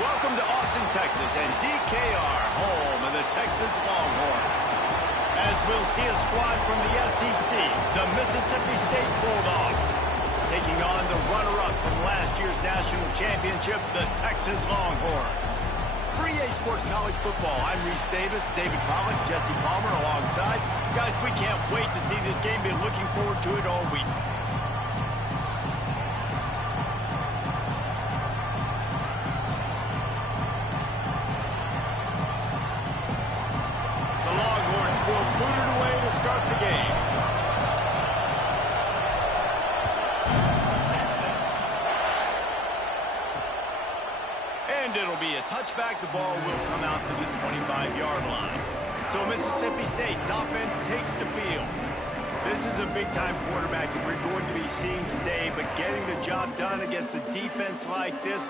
Welcome to Austin, Texas, and DKR, home of the Texas Longhorns. As we'll see a squad from the SEC, the Mississippi State Bulldogs, taking on the runner-up from last year's national championship, the Texas Longhorns. For EA Sports College Football, I'm Reese Davis, David Pollack, Jesse Palmer alongside. Guys, we can't wait to see this game. Been looking forward to it all week. The Longhorns will boot it away to start the game. And it'll be a touchback. The ball will come out to the 25-yard line. So Mississippi State's offense takes the field. This is a big-time quarterback that we're going to be seeing today, but getting the job done against a defense like this,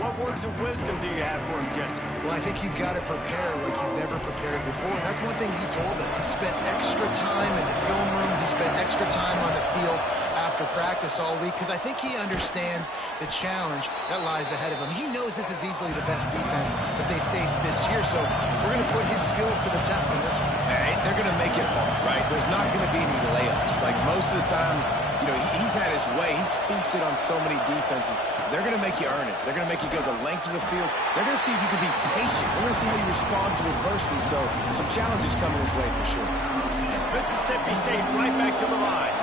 what words of wisdom do you have for him, Jesse? Well, I think you've got to prepare like you've never prepared before. And that's one thing he told us. He spent extra time in the film room. He spent extra time on the field after practice all week because I think he understands the challenge that lies ahead of him. He knows this is easily the best defense that they face this year, so we're going to put his skills to the test in this one. Hey, they're going to make it hard, right? There's not going to be any layups. Like most of the time, you know, he's had his way. He's feasted on so many defenses. They're going to make you earn it. They're going to make you go the length of the field. They're going to see if you can be patient. They're going to see how you respond to adversity. So some challenges coming his way for sure. Mississippi State right back to the line.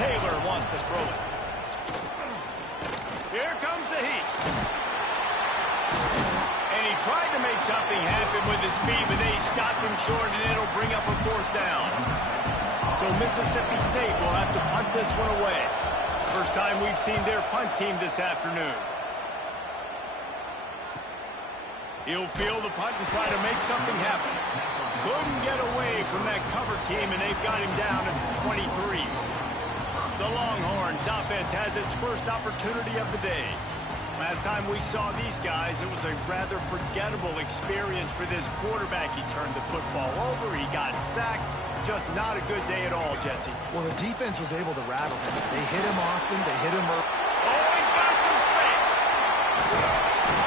Taylor wants to throw it. Here comes the heat. And he tried to make something happen with his feet, but they stopped him short, and it'll bring up a fourth down. So Mississippi State will have to punt this one away. First time we've seen their punt team this afternoon. He'll field the punt and try to make something happen. Couldn't get away from that cover team, and they've got him down at 23. The Longhorns offense has its first opportunity of the day. Last time we saw these guys, it was a rather forgettable experience for this quarterback. He turned the football over, he got sacked. Just not a good day at all, Jesse. Well, the defense was able to rattle him. They hit him often, they hit him early. Oh, he's got some space.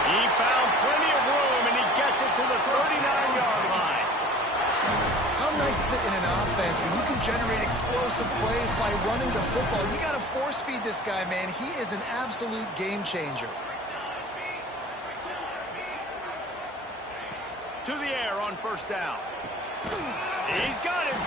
He found plenty of room, and he gets it to the 39-yard line. How nice is it in an offense when you can generate explosive plays by running the football? You got to force feed this guy, man. He is an absolute game changer. To the air on first down. He's got him.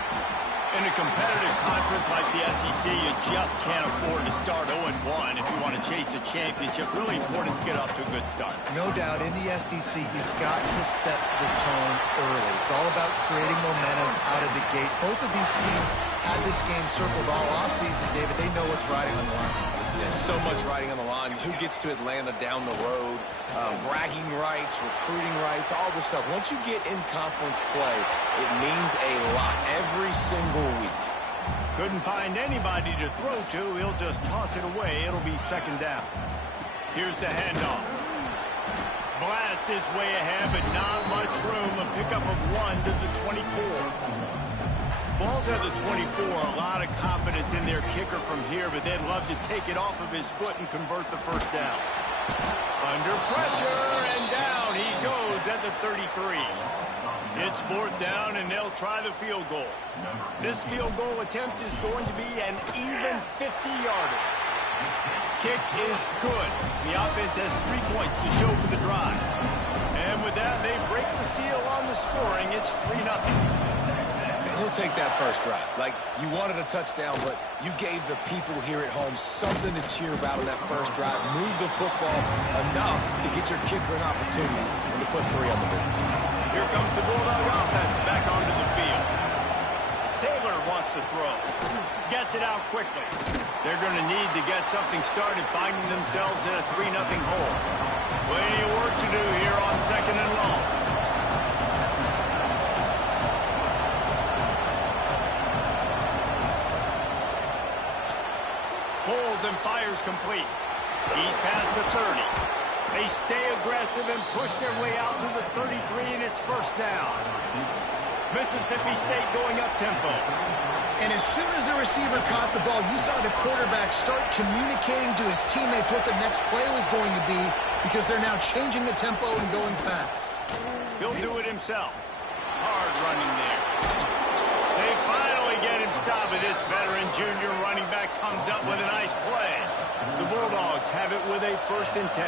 In a competitive conference like the SEC, you just can't afford to start 0-1 if you want to chase a championship. Really important to get off to a good start. No doubt, in the SEC, you've got to set the tone early. It's all about creating momentum out of the gate. Both of these teams had this game circled all offseason, David. They know what's riding on the line. There's so much riding on the line. Who gets to Atlanta down the road? Bragging rights, recruiting rights, all this stuff. Once you get in conference play, it means a lot every single week. Couldn't find anybody to throw to. He'll just toss it away. It'll be second down. Here's the handoff. Blast his way ahead, but not much room. A pickup of 1 to the 24. Ball's at the 24. A lot of confidence in their kicker from here, but they'd love to take it off of his foot and convert the first down. Under pressure, and down he goes at the 33. It's fourth down, and they'll try the field goal. This field goal attempt is going to be an even 50-yarder. Kick is good. The offense has 3 points to show for the drive. And with that, they break the seal on the scoring. It's 3-0. He'll take that first drive. Like, you wanted a touchdown, but you gave the people here at home something to cheer about on that first drive. Move the football enough to get your kicker an opportunity and to put 3 on the board. Here comes the Bulldog offense back onto the field. Taylor wants to throw. Gets it out quickly. They're going to need to get something started, finding themselves in a 3-0 hole. Plenty of work to do here on second and long. Pulls and fires complete. He's past the 30. They stay aggressive and push their way out to the 33, and it's first down. Mississippi State going up-tempo. And as soon as the receiver caught the ball, you saw the quarterback start communicating to his teammates what the next play was going to be because they're now changing the tempo and going fast. He'll do it himself. Hard running there. They finally get him stopped, and this veteran junior running back comes up with a nice play. The Bulldogs have it with a 1st and 10.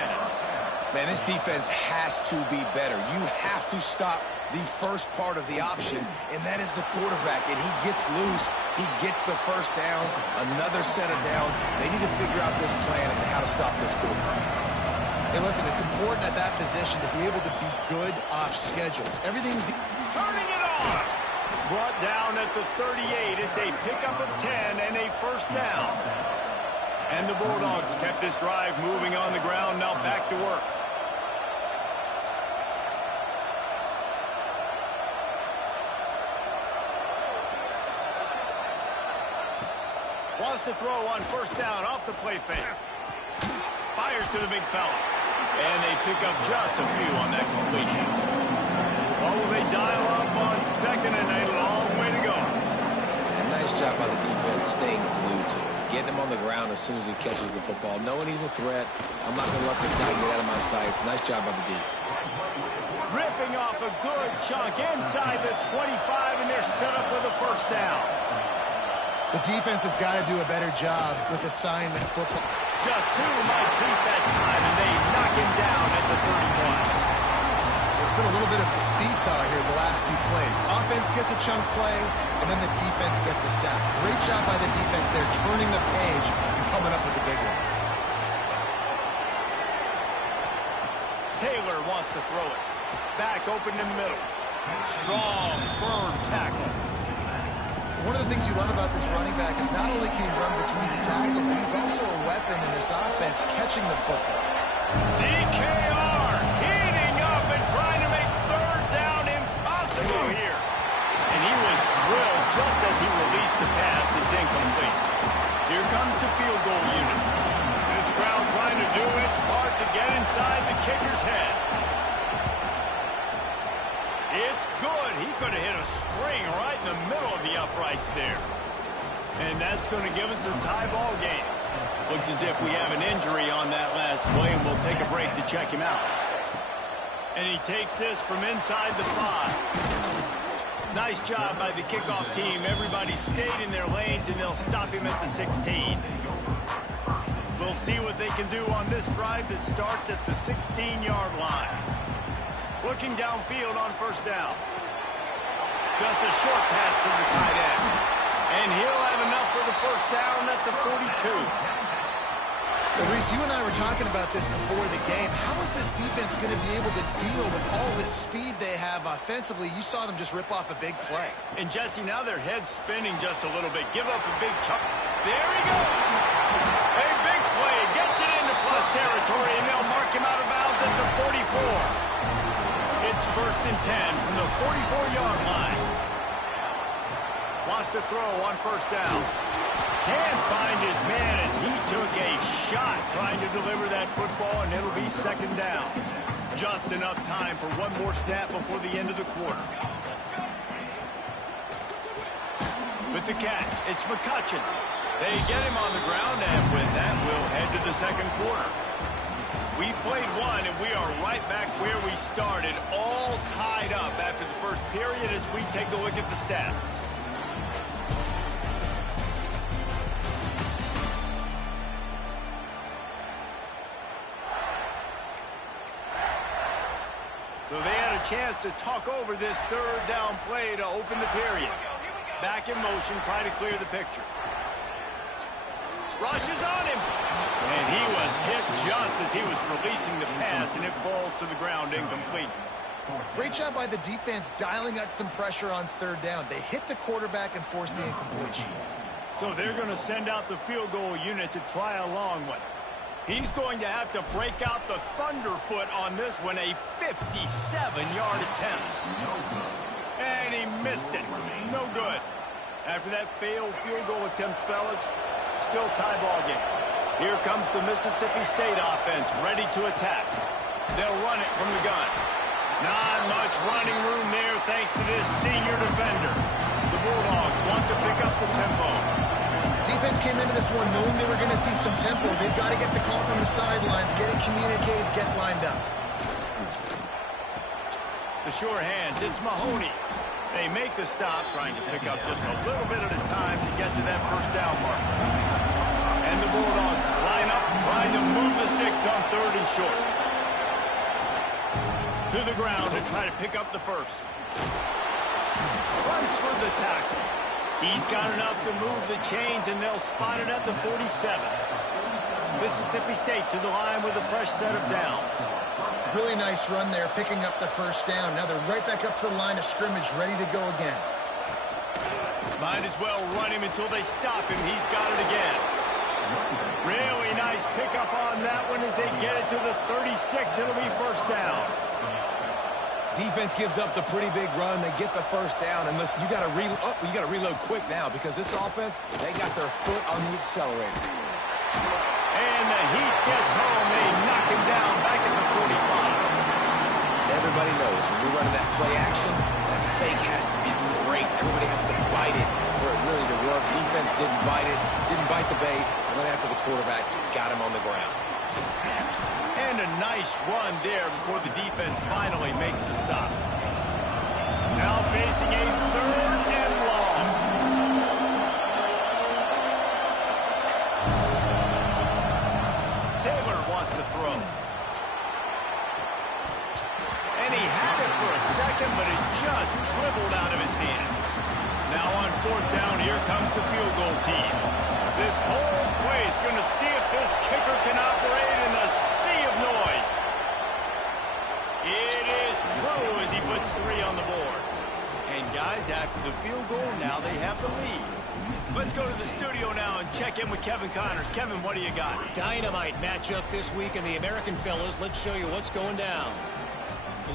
Man, this defense has to be better. You have to stop the first part of the option, and that is the quarterback. And he gets loose. He gets the first down, another set of downs. They need to figure out this plan and how to stop this quarterback. Hey, listen, it's important at that position to be able to be good off schedule. Everything's turning it on. Brought down at the 38. It's a pickup of 10 and a 1st down. And the Bulldogs kept this drive moving on the ground. Now back to work. Wants to throw on 1st down off the play fake. Fires to the big fella. And they pick up just a few on that completion. Well, will they dial up on 2nd and a long way to go? And nice job by the defense staying glued to him. Getting him on the ground as soon as he catches the football. Knowing he's a threat. I'm not going to let this guy get out of my sights. Nice job by the D. Ripping off a good chunk inside the 25, and they're set up with a 1st down. The defense has got to do a better job with assignment football. Just too much heat that time, and they knock him down at the 31. There's been a little bit of a seesaw here the last 2 plays. Offense gets a chunk play, and then the defense gets a sack. Great job by the defense there, turning the page and coming up with the big one. Taylor wants to throw it. Back open in the middle. Strong, firm tackle. One of the things you love about this running back is not only can he run between the tackles, but he's also a weapon in this offense catching the football. DKR heating up and trying to make 3rd down impossible here. And he was drilled just as he released the pass. It's incomplete. Here comes the field goal unit. This crowd trying to do its part to get inside the kicker's head. It's good. He could have hit a string right in the middle of the uprights there. And that's going to give us a tie ball game. Looks as if we have an injury on that last play, and we'll take a break to check him out. And he takes this from inside the 5. Nice job by the kickoff team. Everybody stayed in their lanes, and they'll stop him at the 16. We'll see what they can do on this drive that starts at the 16-yard line. Looking downfield on 1st down. Just a short pass to the tight end. And he'll have enough for the 1st down at the 42. Well, Reese, you and I were talking about this before the game. How is this defense going to be able to deal with all the speed they have offensively? You saw them just rip off a big play. And, Jesse, now their head's spinning just a little bit. Give up a big chunk. There he goes. A big play. Gets it into plus territory, and they'll mark him out of bounds at the 44. It's 1st and 10 from the 44-yard line. Wants to throw on 1st down. Can't find his man as he took a shot trying to deliver that football, and it'll be 2nd down. Just enough time for one more snap before the end of the quarter. With the catch, it's McCutcheon. They get him on the ground, and with that, we'll head to the 2nd quarter. We played 1, and we are right back where we started, all tied up after the 1st period as we take a look at the stats. So they had a chance to talk over this 3rd down play to open the period. Back in motion, trying to clear the picture. Rushes on him. And he was hit just as he was releasing the pass, and it falls to the ground incomplete. Great job by the defense dialing out some pressure on 3rd down. They hit the quarterback and forced the incompletion. So they're going to send out the field goal unit to try a long one. He's going to have to break out the thunderfoot on this one, a 57-yard attempt. And he missed it. No good. After that failed field goal attempt, fellas, still tie ball game. Here comes the Mississippi State offense ready to attack. They'll run it from the gun. Not much running room there. thanks to this senior defender. The Bulldogs want to pick up the tempo. Defense came into this one knowing they were going to see some tempo. They've got to get the call from the sidelines, get it communicated, get lined up. The sure hands, it's Mahoney. They make the stop, trying to pick up just a little bit at a time to get to that first down marker. And the Bulldogs line up, trying to move the sticks on 3rd and short. To the ground to try to pick up the first. Runs for the tackle. He's got enough to move the chains, and they'll spot it at the 47. Mississippi State to the line with a fresh set of downs. Really nice run there, picking up the first down. Now they're right back up to the line of scrimmage, ready to go again. Might as well run him until they stop him. He's got it again. Really nice pickup on that one as they get it to the 36. It'll be first down. Defense gives up the pretty big run. They get the first down, and listen, you got to reload quick now because this offense, they got their foot on the accelerator. And the heat gets home. They knock him down back at the 45. Everybody knows when you're running that play action, that fake has to be great. Everybody has to bite it for it really to work. Defense didn't bite it, didn't bite the bait, went after the quarterback, got him on the ground. And a nice run there before the defense finally makes the stop. Now facing a 3rd and long. Taylor wants to throw. And he had it for a second, but it just dribbled out of his hands. Now on 4th down, here comes the field goal team. This whole play is going to see if this kicker can operate in the sea of noise. It is true as he puts 3 on the board. And guys, after the field goal, now they have the lead. Let's go to the studio now and check in with Kevin Connors. Kevin, what do you got? Dynamite matchup this week in the American fellas. Let's show you what's going down.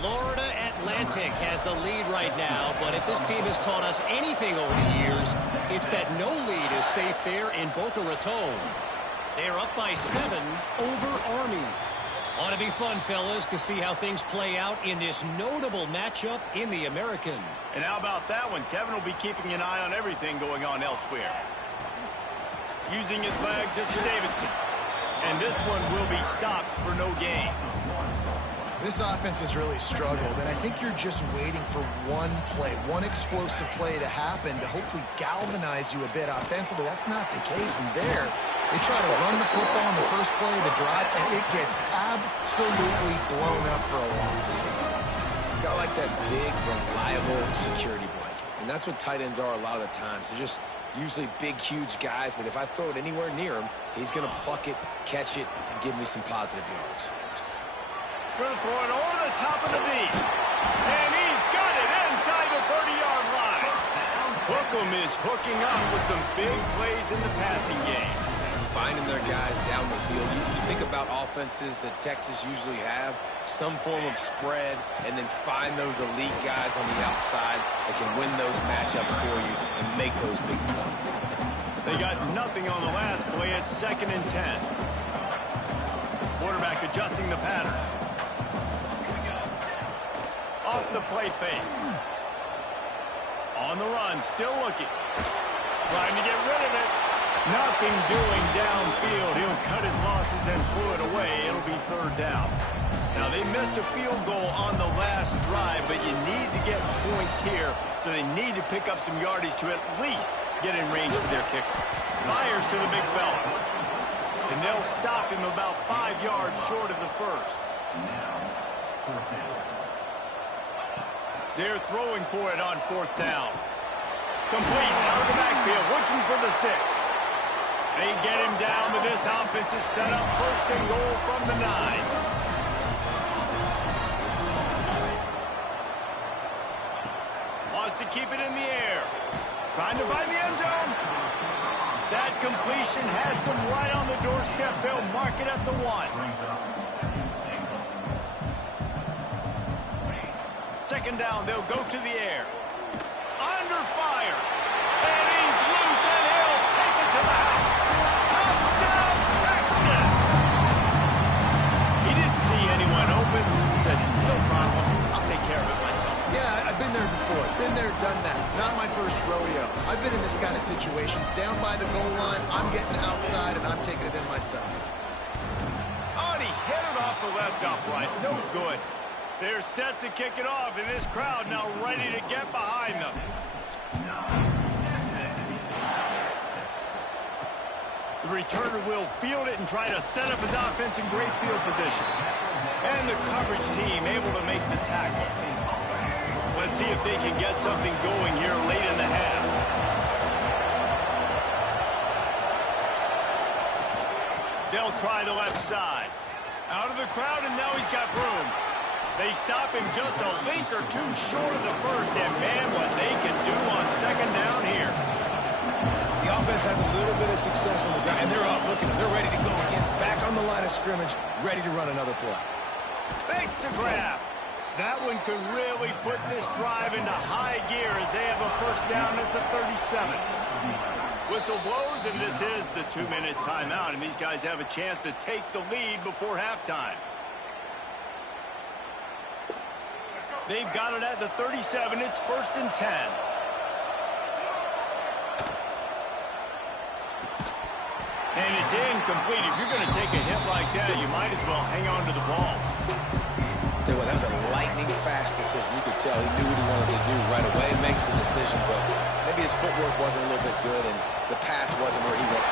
Florida Atlantic has the lead right now, but if this team has taught us anything over the years, it's that no lead is safe there in Boca Raton. They're up by 7 over Army. Ought to be fun, fellas, to see how things play out in this notable matchup in the American. And how about that one? Kevin will be keeping an eye on everything going on elsewhere. Using his legs, it's Davidson. And this one will be stopped for no gain. This offense has really struggled, and I think you're just waiting for one play, one explosive play to happen to hopefully galvanize you a bit offensively. That's not the case, and there, they try to run the football in the first play of the drive, and it gets absolutely blown up for a loss. Got like that big, reliable security blanket, and that's what tight ends are a lot of the times. They're just usually big, huge guys that if I throw it anywhere near him, he's going to pluck it, catch it, and give me some positive yards. Going to throw it over the top of the knee. And he's got it inside the 30-yard line. Hookem is hooking up with some big plays in the passing game. Finding their guys down the field. You think about offenses that Texas usually have, some form of spread, and then find those elite guys on the outside that can win those matchups for you and make those big plays. They got nothing on the last play. It's 2nd and 10. Quarterback adjusting the pattern. Off the play fake. On the run, still looking. Trying to get rid of it. Nothing doing downfield. He'll cut his losses and throw it away. It'll be 3rd down. Now, they missed a field goal on the last drive, but you need to get points here, so they need to pick up some yardage to at least get in range for their kicker. Fires to the big fella. And they'll stop him about 5 yards short of the first. They're throwing for it on 4th down. Complete out of the backfield, looking for the sticks. They get him down, but this offense is set up 1st and goal from the 9. Wants to keep it in the air. Trying to find the end zone. That completion has them right on the doorstep. They'll mark it at the 1. 2nd down, they'll go to the air. Under fire. And he's loose, and he'll take it to the house. Touchdown, Texas! He didn't see anyone open. Said, no problem. I'll take care of it myself. Yeah, I've been there before. Been there, done that. Not my first rodeo. I've been in this kind of situation. Down by the goal line, I'm getting outside, and I'm taking it in myself. Oh, and he hit it off the left upright. No good. They're set to kick it off, and this crowd now ready to get behind them. The returner will field it and try to set up his offense in great field position. And the coverage team able to make the tackle. Let's see if they can get something going here late in the half. They'll try the left side. Out of the crowd, and now he's got room. They stop him just a link or two short of the first, and man, what they can do on second down here. The offense has a little bit of success on the ground, and they're up. Look at them. They're ready to go again. Back on the line of scrimmage, ready to run another play. Thanks to grab. That one could really put this drive into high gear as they have a first down at the 37. Whistle blows, and this is the 2-minute timeout, and these guys have a chance to take the lead before halftime. They've got it at the 37. It's 1st and 10. And it's incomplete. If you're going to take a hit like that, you might as well hang on to the ball. Tell you what, that was a lightning-fast decision. You could tell he knew what he wanted to do right away. Makes the decision, but maybe his footwork wasn't a little bit good, and the pass wasn't where he wanted.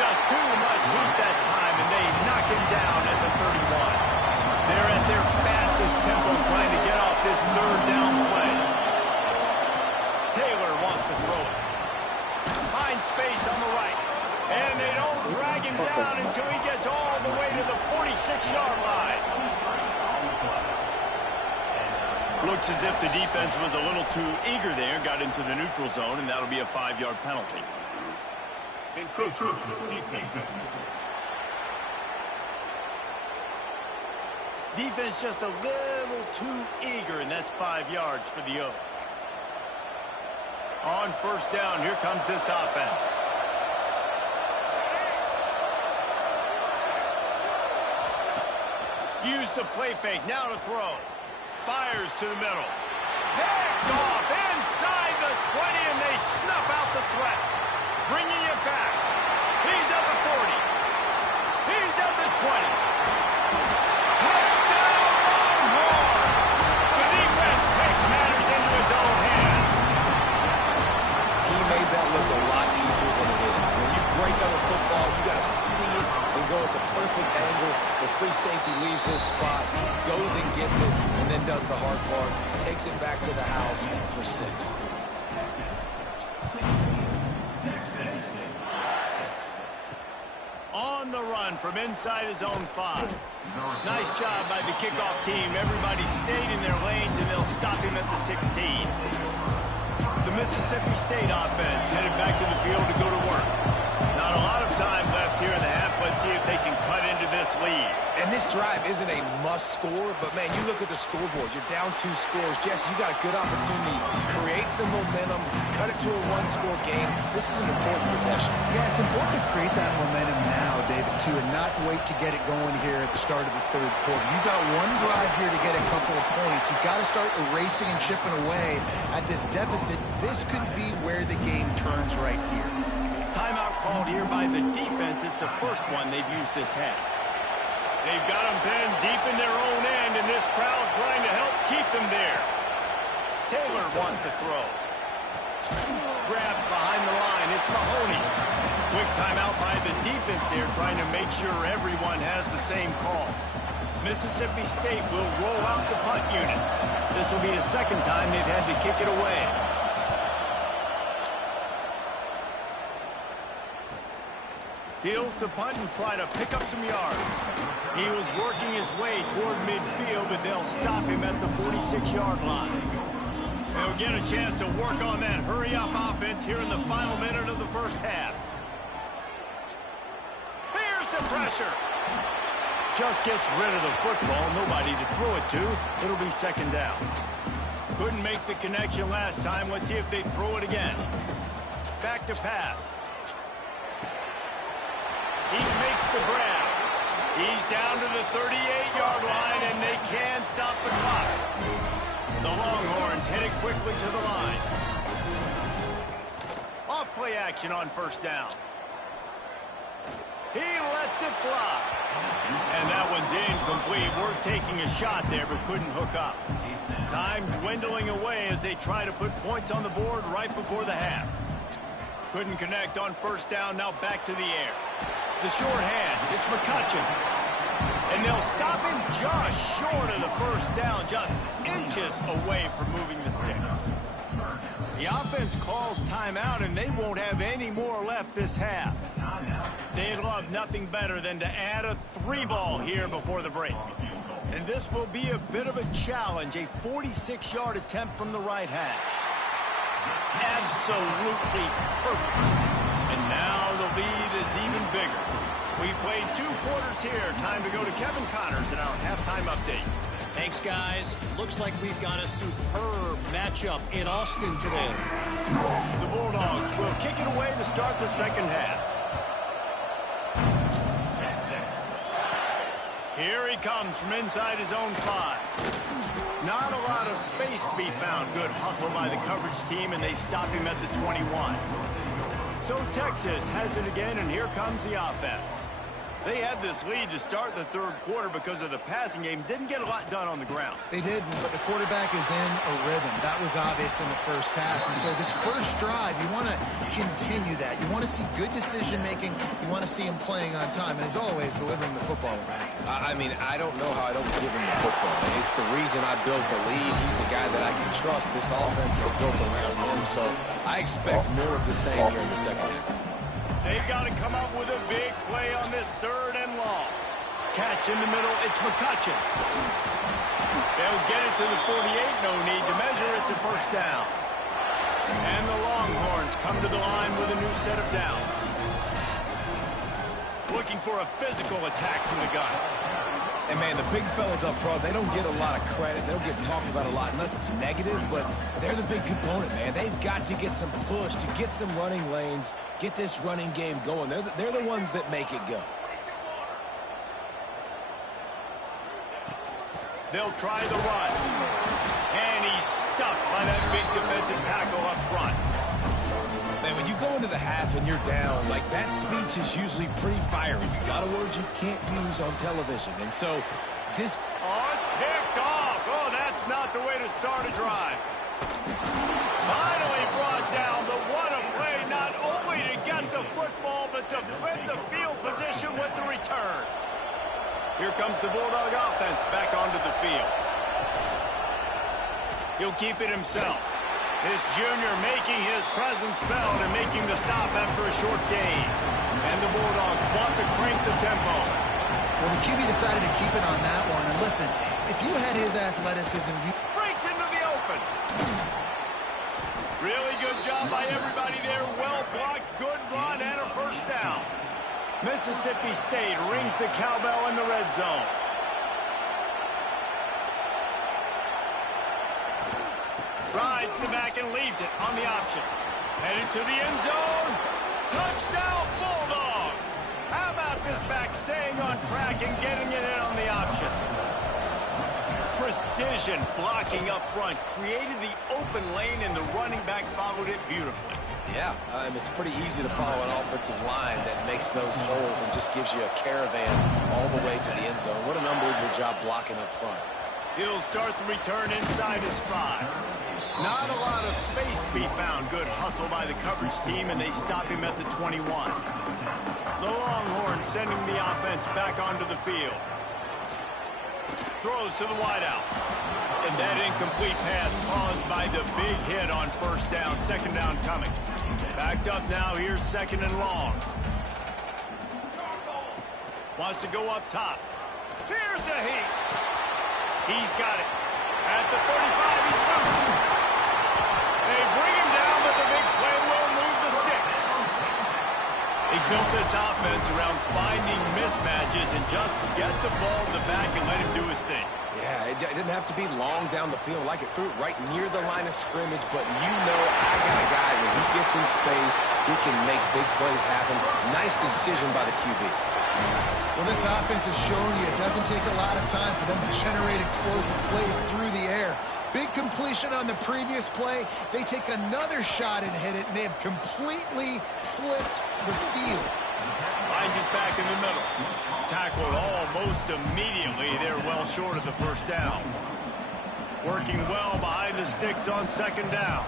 Just too much heat that time, and they knock him down at the 31. They're at their fastest tempo trying to get off this third down play. Taylor wants to throw it. Finds space on the right. And they don't drag him down until he gets all the way to the 46-yard line. Looks as if the defense was a little too eager there, got into the neutral zone, and that'll be a 5-yard penalty. Encroachment defense. Defense just a little too eager, and that's 5 yards for the O. On first down, here comes this offense. Use the play fake, now to throw. Fires to the middle. Picked off inside the 20, and they snuff out the threat. Bringing it back. He's at the 40. He's at the 20. Touchdown, Longhorns! The defense takes matters into its own hands. He made that look a lot easier than it is. When you break on the football, you got to see it and go at the perfect angle. The free safety leaves his spot, goes and gets it, and then does the hard part, takes it back to the house for 6. On the run from inside his own 5. Nice job by the kickoff team. Everybody stayed in their lanes, and they'll stop him at the 16. The Mississippi State offense headed back to the field to go to work. Not a lot of time left here in the half. Let's see if they can cut into this lead. And this drive isn't a must score, but man, you look at the scoreboard. You're down 2 scores. Jesse, you got a good opportunity. Create some momentum. Cut it to a 1-score game. This is an important possession. Yeah, it's important to create that momentum now, David, too, and not wait to get it going here at the start of the third quarter. You've got one drive here to get a couple of points. You've got to start erasing and chipping away at this deficit. This could be where the game turns right here. Timeout called here by the defense. It's the first one they've used this half. They've got them pinned deep in their own end, and this crowd trying to help keep them there. Taylor wants to throw. Grabbed behind the line. It's Mahoney. Quick timeout by the defense there, trying to make sure everyone has the same call. Mississippi State will roll out the punt unit. This will be the second time they've had to kick it away. Fields to punt and try to pick up some yards. He was working his way toward midfield, but they'll stop him at the 46-yard line. They'll get a chance to work on that hurry-up offense here in the final minute of the first half. Here's the pressure. Just gets rid of the football. Nobody to throw it to. It'll be second down. Couldn't make the connection last time. Let's see if they throw it again. Back to pass. He makes the grab. He's down to the 38-yard line, and they can stop the clock. The Longhorns Hopkins headed quickly to the line. Off play action on first down. He lets it fly. And that one's incomplete. Worth taking a shot there, but couldn't hook up. Time dwindling away as they try to put points on the board right before the half. Couldn't connect on first down. Now back to the air. The short hands. It's McCutcheon. And they'll stop him just short of the first down, just inches away from moving the sticks. The offense calls timeout, and they won't have any more left this half. They'd love nothing better than to add a 3-ball here before the break. And this will be a bit of a challenge, a 46-yard attempt from the right hash. Absolutely perfect. And now the lead is even bigger. We've played 2 quarters here. Time to go to Kevin Connors in our halftime update. Thanks, guys. Looks like we've got a superb matchup in Austin today. The Bulldogs will kick it away to start the second half. Here he comes from inside his own 5. Not a lot of space to be found. Good hustle by the coverage team, and they stop him at the 21. So Texas has it again, and here comes the offense. They had this lead to start the third quarter because of the passing game. Didn't get a lot done on the ground. They didn't, but the quarterback is in a rhythm. That was obvious in the first half. And so this first drive, you want to continue that. You want to see good decision-making. You want to see him playing on time. And as always, delivering the football with accuracy. I mean, I don't know how I don't give him the football. It's the reason I built the lead. He's the guy that I can trust. This offense is built around him, so I expect more of the same here in the second half. They've got to come up with a big play on this 3rd and long. Catch in the middle, it's McCutcheon. They'll get it to the 48, no need to measure, it's a first down. And the Longhorns come to the line with a new set of downs. Looking for a physical attack from the gun. And, man, the big fellas up front, they don't get a lot of credit. They don't get talked about a lot unless it's negative, but they're the big component, man. They've got to get some push, to get some running lanes, get this running game going. They're the ones that make it go. They'll try the run. And he's stuffed by that big defensive tackle up front. Man, when you go into the half and you're down, like, that speech is usually pretty fiery. A lot of words you can't use on television. And so this... Oh, it's picked off. Oh, that's not the way to start a drive. Finally brought down, but what a play, not only to get the football, but to flip the field position with the return. Here comes the Bulldog offense back onto the field. He'll keep it himself. This junior making his presence felt and making the stop after a short gain. And the Bulldogs want to crank the tempo. Well, the QB decided to keep it on that one. And listen, if you had his athleticism... Breaks into the open. Really good job by everybody there. Well blocked, good run, and a first down. Mississippi State rings the cowbell in the red zone. Rides the back and leaves it on the option. Headed to the end zone. Touchdown, Bulldogs! How about this back staying on track and getting it in on the option? Precision blocking up front created the open lane, and the running back followed it beautifully. Yeah, it's pretty easy to follow an offensive line that makes those holes and just gives you a caravan all the way to the end zone. What an unbelievable job blocking up front. He'll start the return inside his 5. Not a lot of space to be found. Good hustle by the coverage team, and they stop him at the 21. The Longhorns sending the offense back onto the field. Throws to the wideout. And that incomplete pass caused by the big hit on first down. Second down coming. Backed up now. Here's 2nd and long. Wants to go up top. Here's a heat. He's got it. At the 35, he's loose. They bring him down, but the big play will move the sticks. They built this offense around finding mismatches and just get the ball to the back and let him do his thing. Yeah, it didn't have to be long down the field. Like, it threw it right near the line of scrimmage, but you know I got a guy when he gets in space, he can make big plays happen. Nice decision by the QB. Well, this offense has shown you it doesn't take a lot of time for them to generate explosive plays through the air. Big completion on the previous play. They take another shot and hit it, and they have completely flipped the field. Finds his back in the middle. Tackled almost immediately. They're well short of the first down. Working well behind the sticks on second down.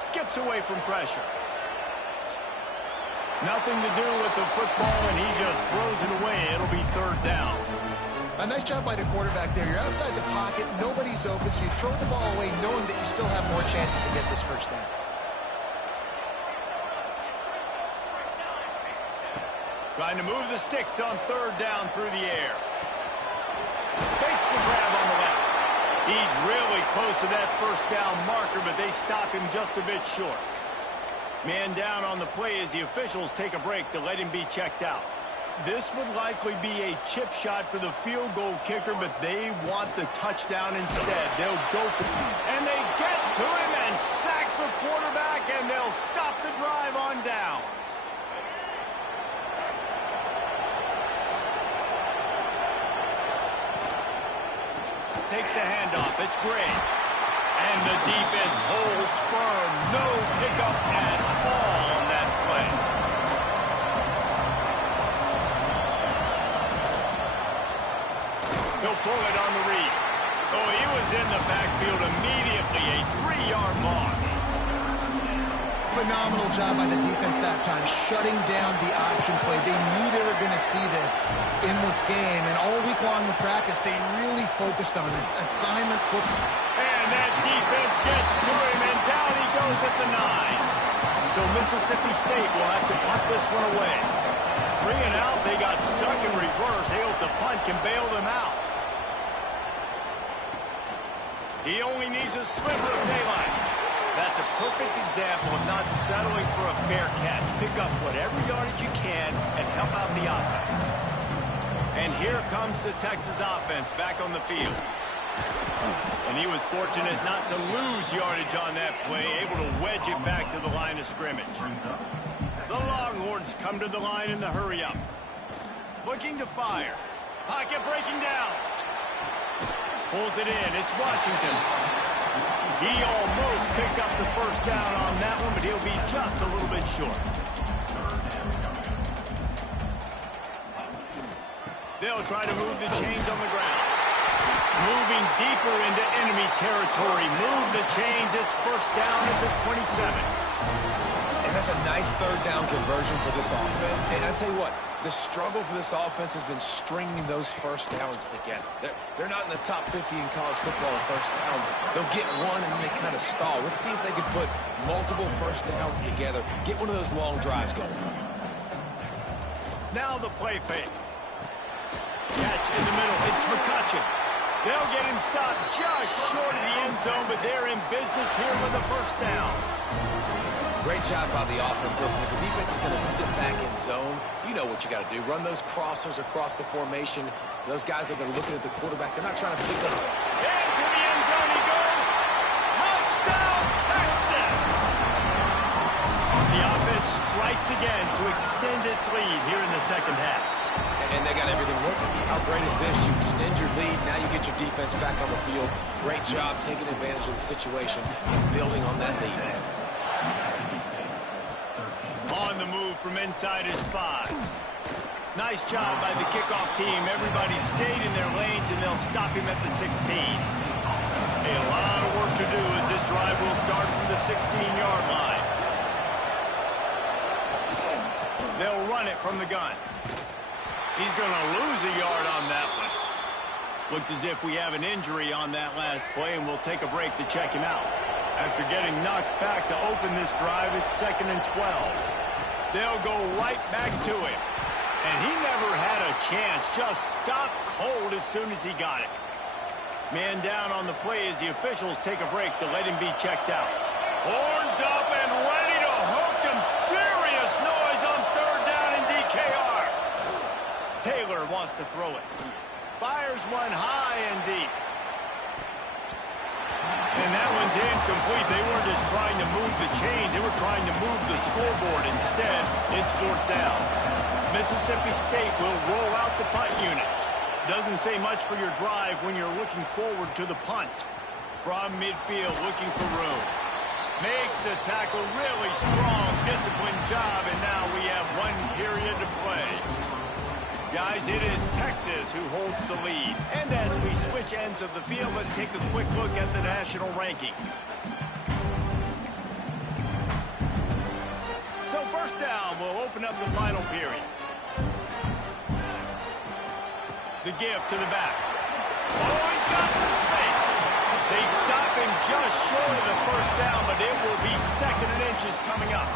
Skips away from pressure. Nothing to do with the football, and he just throws it away. It'll be third down. A nice job by the quarterback there. You're outside the pocket. Nobody's open, so you throw the ball away knowing that you still have more chances to get this first down. Trying to move the sticks on third down through the air. Makes the grab on the left. He's really close to that first down marker, but they stop him just a bit short. Man down on the play as the officials take a break to let him be checked out. This would likely be a chip shot for the field goal kicker, but they want the touchdown instead. They'll go for it. And they get to him and sack the quarterback, and they'll stop the drive on downs. Takes the handoff. It's great. And the defense holds firm. No pickup at all on that play. He'll pull it on the read. Oh, he was in the backfield immediately. A 3-yard loss. Phenomenal job by the defense that time, shutting down the option play. They knew they were going to see this in this game, and all week long in practice, they really focused on this assignment football. And that defense gets to him, and down he goes at the 9. So Mississippi State will have to punt this one away. 3 and out, they got stuck in reverse. They hope the punt can bail them out. He only needs a sliver of daylight. That's a perfect example of not settling for a fair catch. Pick up whatever yardage you can and help out the offense. And here comes the Texas offense back on the field. And he was fortunate not to lose yardage on that play, able to wedge it back to the line of scrimmage. The Longhorns come to the line in the hurry-up. Looking to fire. Pocket breaking down. Pulls it in. It's Washington. He almost picked up the first down on that one, but he'll be just a little bit short. They'll try to move the chains on the ground. Moving deeper into enemy territory. Move the chains. It's first down at the 27. And that's a nice third down conversion for this offense. And I tell you what, the struggle for this offense has been stringing those first downs together. They're not in the top 50 in college football in first downs. They'll get one and then they kind of stall. Let's see if they can put multiple first downs together. Get one of those long drives going. Now the play fake. Catch in the middle. It's McCutcheon. They'll get him stopped just short of the end zone, but they're in business here with a first down. Great job by the offense. Listen, if the defense is going to sit back in zone, you know what you got to do. Run those crossers across the formation. Those guys that are looking at the quarterback, they're not trying to pick up. Into the end zone he goes. Touchdown, Texas! The offense strikes again to extend its lead here in the second half. And they got everything working. How great is this? You extend your lead. Now you get your defense back on the field. Great job taking advantage of the situation and building on that lead. On the move from inside his 5. Nice job by the kickoff team. Everybody stayed in their lanes, and they'll stop him at the 16. A lot of work to do as this drive will start from the 16-yard line. They'll run it from the gun. He's going to lose a yard on that one. Looks as if we have an injury on that last play, and we'll take a break to check him out. After getting knocked back to open this drive, it's 2nd and 12. They'll go right back to him. And he never had a chance. Just stopped cold as soon as he got it. Man down on the play as the officials take a break to let him be checked out. Horns up and ready to hook him. Serious noise on third down in DKR. Taylor wants to throw it. Fires one high and deep. And that one's incomplete. They weren't just trying to move the chains. They were trying to move the scoreboard. Instead, it's fourth down. Mississippi State will roll out the punt unit. Doesn't say much for your drive when you're looking forward to the punt. From midfield, looking for room. Makes the tackle really strong, disciplined job, and now we have 1 period to play. Guys, it is Texas who holds the lead. And as we switch ends of the field, let's take a quick look at the national rankings. So first down, we'll open up the final period. The give to the back. Oh, he's got some space. They stop him just short of the first down, but it will be 2nd and inches coming up.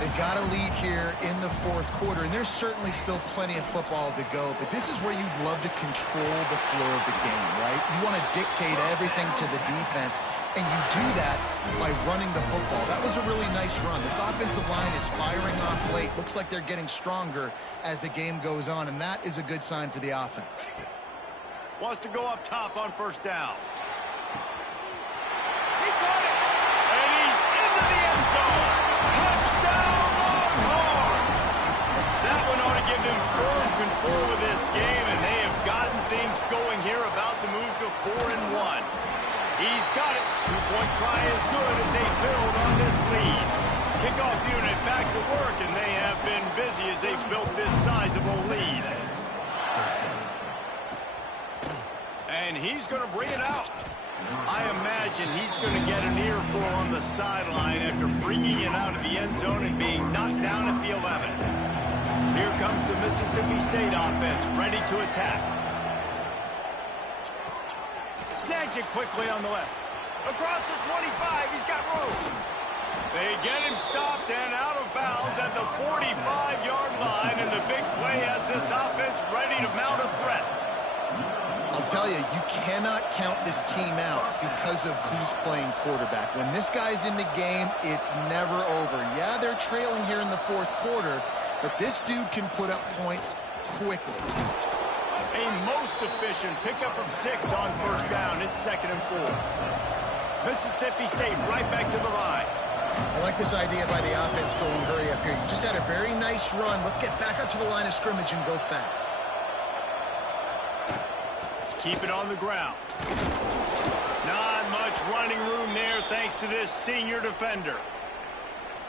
They've got a lead here in the 4th quarter, and there's certainly still plenty of football to go, but this is where you'd love to control the flow of the game, right? You want to dictate everything to the defense, and you do that by running the football. That was a really nice run. This offensive line is firing off late. Looks like they're getting stronger as the game goes on, and that is a good sign for the offense. Wants to go up top on first down. He caught it, and he's into the end zone. Touchdown, Longhorns! That one ought to give them firm control of this game, and they have gotten things going here, about to move to 4-1. He's got it. 2-point try is good as they build on this lead. Kickoff unit back to work, and they have been busy as they've built this sizable lead. And he's going to bring it out. I imagine he's going to get an earful on the sideline after bringing it out of the end zone and being knocked down at the 11. Here comes the Mississippi State offense, ready to attack. Snags it quickly on the left. Across the 25, he's got room. They get him stopped and out of bounds at the 45-yard line, and the big play has this offense ready to mount a threat. I'll tell you, you cannot count this team out because of who's playing quarterback. When this guy's in the game, it's never over. Yeah, they're trailing here in the 4th quarter, but this dude can put up points quickly. A most efficient pickup of 6 on first down. It's 2nd and 4. Mississippi State right back to the line. I like this idea by the offense going hurry up here. You just had a very nice run. Let's get back up to the line of scrimmage and go fast. Keep it on the ground. Not much running room there thanks to this senior defender.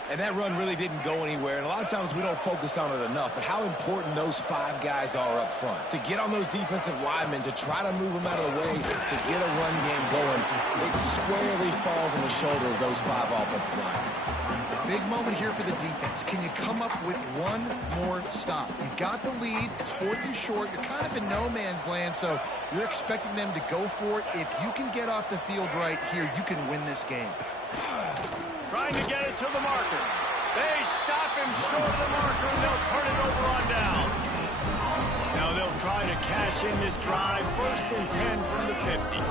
And that run really didn't go anywhere. And a lot of times we don't focus on it enough, but how important those 5 guys are up front. To get on those defensive linemen, to try to move them out of the way, to get a run game going, it squarely falls on the shoulder of those 5 offensive linemen. Big moment here for the defense. Can you come up with one more stop? You've got the lead. It's 4th and short. You're kind of in no man's land, so you're expecting them to go for it. If you can get off the field right here, you can win this game. Trying to get it to the marker. They stop him short of the marker, and they'll turn it over on down. Now they'll try to cash in this drive. 1st and 10 from the 50.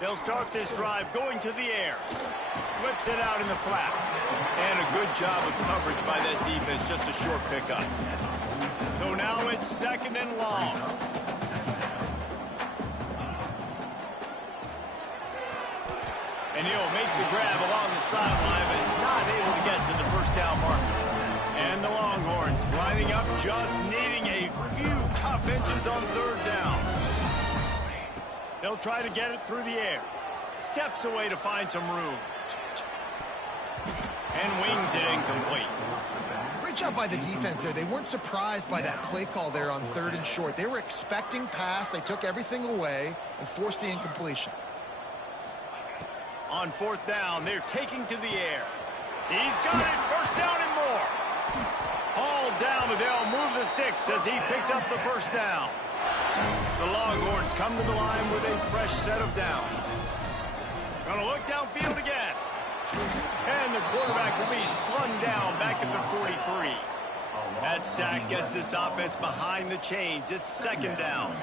They'll start this drive going to the air. Flips it out in the flat. And a good job of coverage by that defense. Just a short pickup. So now it's 2nd and long. And he'll make the grab along the sideline, but he's not able to get to the first down marker. And the Longhorns lining up, just needing a few tough inches on 3rd down. They'll try to get it through the air. Steps away to find some room. And wings it incomplete. Great job by the defense there. They weren't surprised by that play call there on 3rd and short. They were expecting pass. They took everything away and forced the incompletion. On 4th down, they're taking to the air. He's got it. First down and more. Hauled down, but they'll move the sticks as he picks up the first down. The Longhorns come to the line with a fresh set of downs. Gonna look downfield again. And the quarterback will be slung down back at the 43. That sack gets this offense behind the chains. It's 2nd down.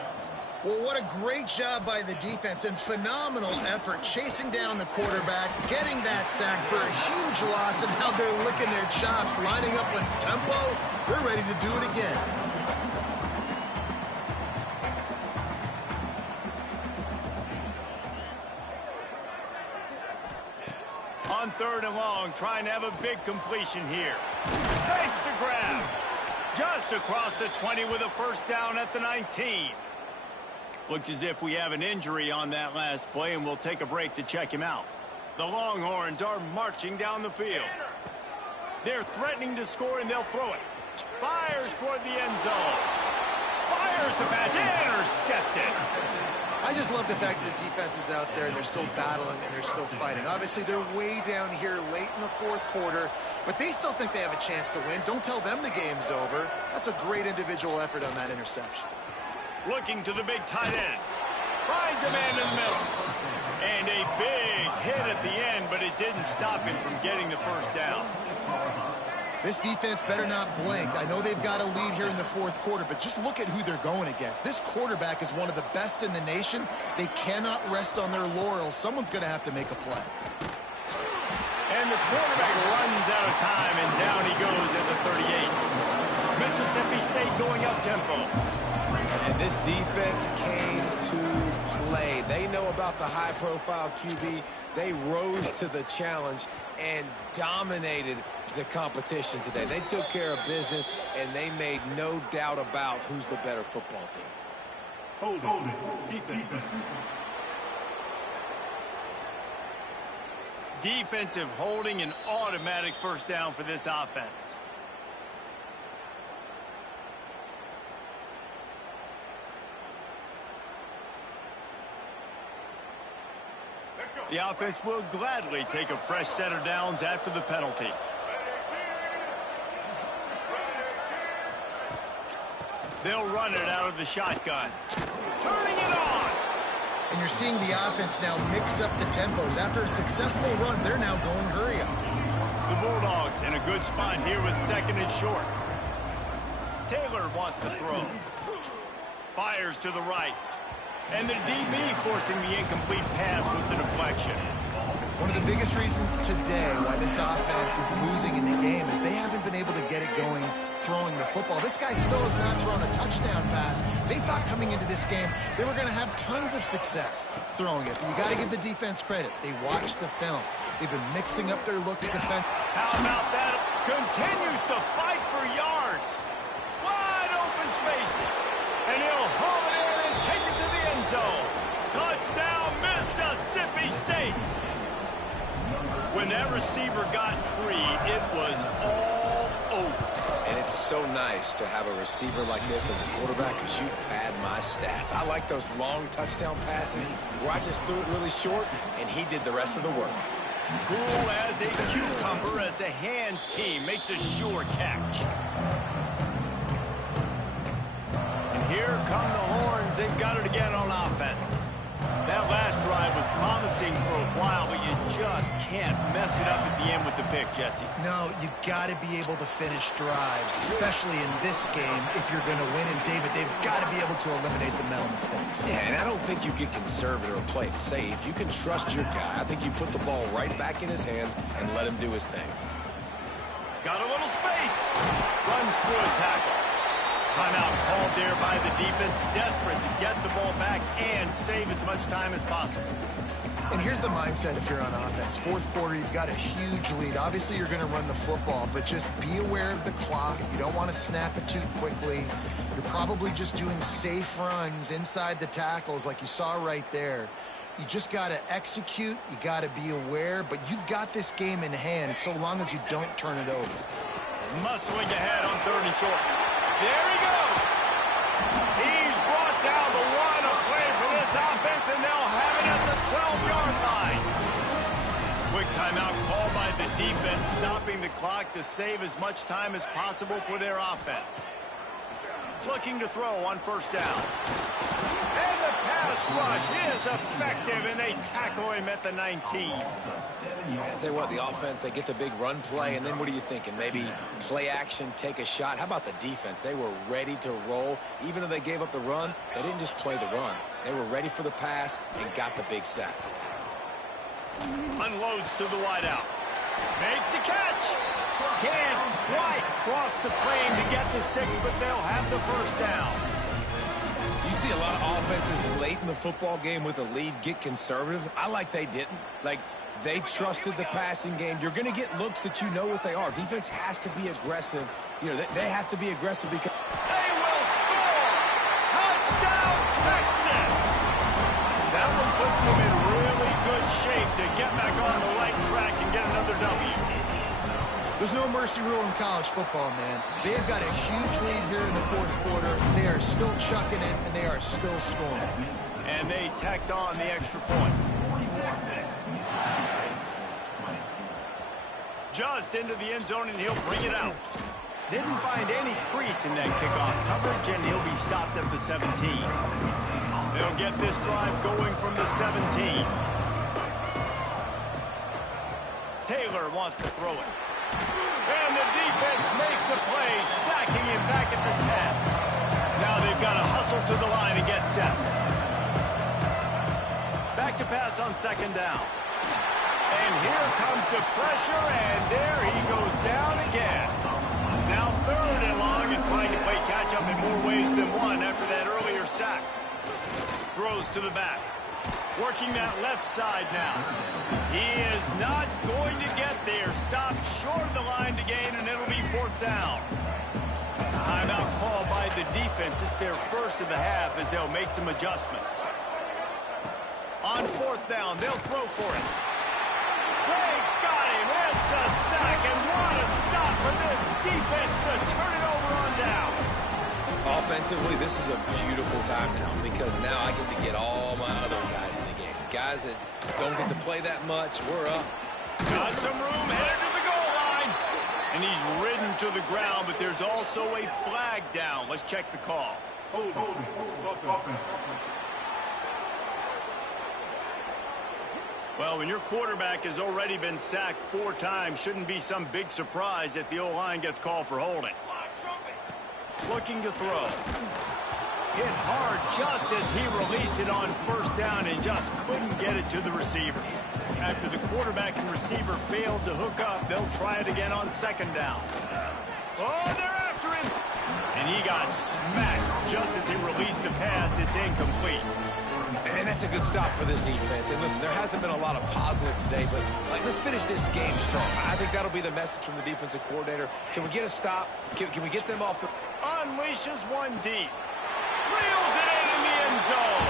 Well, what a great job by the defense and phenomenal effort chasing down the quarterback, getting that sack for a huge loss, and now they're licking their chops, lining up in tempo. They're ready to do it again. On 3rd 3rd and long, trying to have a big completion here. Makes the grab. Just across the 20 with a first down at the 19. Looks as if we have an injury on that last play, and we'll take a break to check him out. The Longhorns are marching down the field. They're threatening to score, and they'll throw it. Fires toward the end zone. Fires the pass. Intercepted. I just love the fact that the defense is out there and they're still battling and they're still fighting. Obviously, they're way down here late in the 4th quarter, but they still think they have a chance to win. Don't tell them the game's over. That's a great individual effort on that interception. Looking to the big tight end. Finds a man in the middle. And a big hit at the end, but it didn't stop him from getting the first down. This defense better not blink. I know they've got a lead here in the 4th quarter, but just look at who they're going against. This quarterback is one of the best in the nation. They cannot rest on their laurels. Someone's going to have to make a play. And the quarterback runs out of time, and down he goes at the 38. Mississippi State going up-tempo. And this defense came to play. They know about the high-profile QB. They rose to the challenge and dominated the competition today. They took care of business, and they made no doubt about who's the better football team. Hold it. Defense. Defensive holding, an automatic first down for this offense. The offense will gladly take a fresh set of downs after the penalty. They'll run it out of the shotgun. Turning it on. And you're seeing the offense now mix up the tempos. After a successful run, they're now going hurry up. The Bulldogs in a good spot here with 2nd and short. Taylor wants to throw. Fires to the right. And the DB forcing the incomplete pass with the deflection. One of the biggest reasons today why this offense is losing in the game is they haven't been able to get it going throwing the football. This guy still has not thrown a touchdown pass. They thought coming into this game they were going to have tons of success throwing it. But you got to give the defense credit. They watched the film. They've been mixing up their looks defensively. How about that? Continues to fight for yards. Wide open spaces. And he'll haul it in and take it to the end zone. Touchdown, Mississippi State. When that receiver got free, it was all over. And it's so nice to have a receiver like this as a quarterback because you pad my stats. I like those long touchdown passes where I just threw it really short and he did the rest of the work. Cool as a cucumber as the hands team makes a sure catch. And here come the Horns. They've got it again on offense. That last drive was promising for a while, but you just can't mess it up at the end with the pick, Jesse. No, you got to be able to finish drives, especially in this game if you're going to win. And, David, they've got to be able to eliminate the mental mistakes. Yeah, and I don't think you get conservative or play it safe. You can trust your guy. I think you put the ball right back in his hands and let him do his thing. Got a little space. Runs through a tackle. Timeout called there by the defense, desperate to get the ball back and save as much time as possible. And here's the mindset if you're on offense. 4th quarter, you've got a huge lead. Obviously, you're going to run the football, but just be aware of the clock. You don't want to snap it too quickly. You're probably just doing safe runs inside the tackles like you saw right there. You just got to execute. You got to be aware, but you've got this game in hand so long as you don't turn it over. Muscling ahead on 3rd and short. There he goes. He's brought down the run of play for this offense, and they'll have it at the 12-yard line. Quick timeout called by the defense, stopping the clock to save as much time as possible for their offense. Looking to throw on 1st down. And the pass rush is effective, and they tackle him at the 19. I tell you what, the offense, they get the big run play, and then what are you thinking? Maybe play action, take a shot. How about the defense? They were ready to roll. Even though they gave up the run, they didn't just play the run. They were ready for the pass and got the big sack. Unloads to the wideout. Makes the catch. Can't quite cross the plane to get the 6, but they'll have the first down. You see a lot of offenses late in the football game with a lead get conservative. I like they didn't. Like, They trusted the passing game. You're going to get looks that you know what they are. Defense has to be aggressive. You know, they have to be aggressive because They will score! Touchdown, Texas! That one puts them in really good shape to get back on the right track and get another W. There's no mercy rule in college football, man. They've got a huge lead here in the fourth quarter. They are still chucking it, and they are still scoring. And they tacked on the extra point. Just into the end zone, and he'll bring it out. Didn't find any crease in that kickoff coverage, and he'll be stopped at the 17. They'll get this drive going from the 17. Taylor wants to throw it. And the defense makes a play, sacking him back at the 10. Now they've got to hustle to the line and get set. Back to pass on second down. And here comes the pressure, and there he goes down again. Now third and long, and trying to play catch-up in more ways than one after that earlier sack. Throws to the back. Working that left side now. He is not going to get there. Stopped short of the line to gain, and it'll be fourth down. Timeout call by the defense. It's their first of the half as they'll make some adjustments. On fourth down, they'll throw for it. They got him. It's a sack, and what a stop for this defense to turn it over on downs. offensively, this is a beautiful time now because now I get to get all my other guys in the game. Guys that don't get to play that much, we're up. Got some room, headed to the goal line. And he's ridden to the ground, but there's also a flag down. Let's check the call. Hold it. Well, when your quarterback has already been sacked 4 times, shouldn't be some big surprise if the O-line gets called for holding. Looking to throw. Hit hard just as he released it on first down and just couldn't get it to the receiver. After the quarterback and receiver failed to hook up, they'll try it again on second down. Oh, they're after him. And he got smacked just as he released the pass. It's incomplete. And that's a good stop for this defense. And listen, there hasn't been a lot of positive today, but let's finish this game strong. I think that'll be the message from the defensive coordinator. Can we get a stop? Can we get them off the... Unleashes one deep. Reels it in the end zone.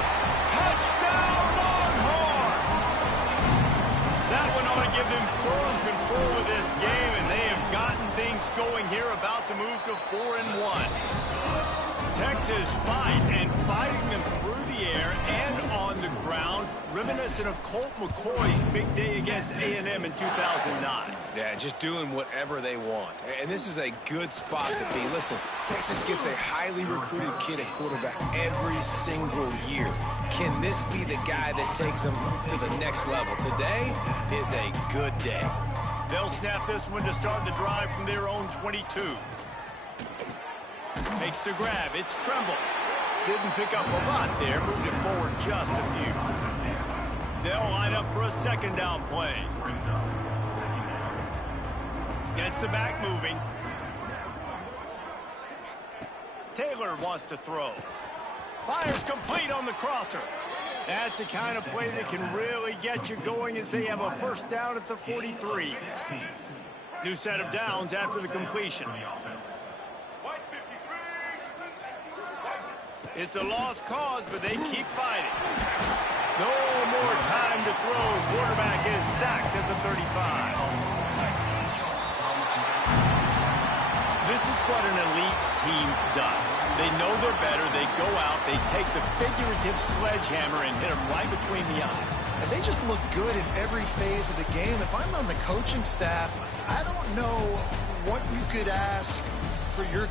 Touchdown, Longhorns! That one ought to give them firm control of this game, and they have gotten things going here, about to move to 4-1. Texas fighting them through the air and on the ground, reminiscent of Colt McCoy's big day against A&M in 2009. Yeah, just doing whatever they want. And this is a good spot to be. Listen, Texas gets a highly recruited kid at quarterback every single year. Can this be the guy that takes them to the next level? Today is a good day. They'll snap this one to start the drive from their own 22. Makes the grab. It's Tremble. Didn't pick up a lot there. Moved it forward just a few. They'll line up for a second down play. Gets the back moving. Taylor wants to throw. Fires complete on the crosser. That's the kind of play that can really get you going as they have a first down at the 43. New set of downs after the completion. It's a lost cause, but they keep fighting. No more time to throw. Quarterback is sacked at the 35. This is what an elite team does. They know they're better. They go out. They take the figurative sledgehammer and hit them right between the eyes. And they just look good in every phase of the game. If I'm on the coaching staff, I don't know what you could ask for your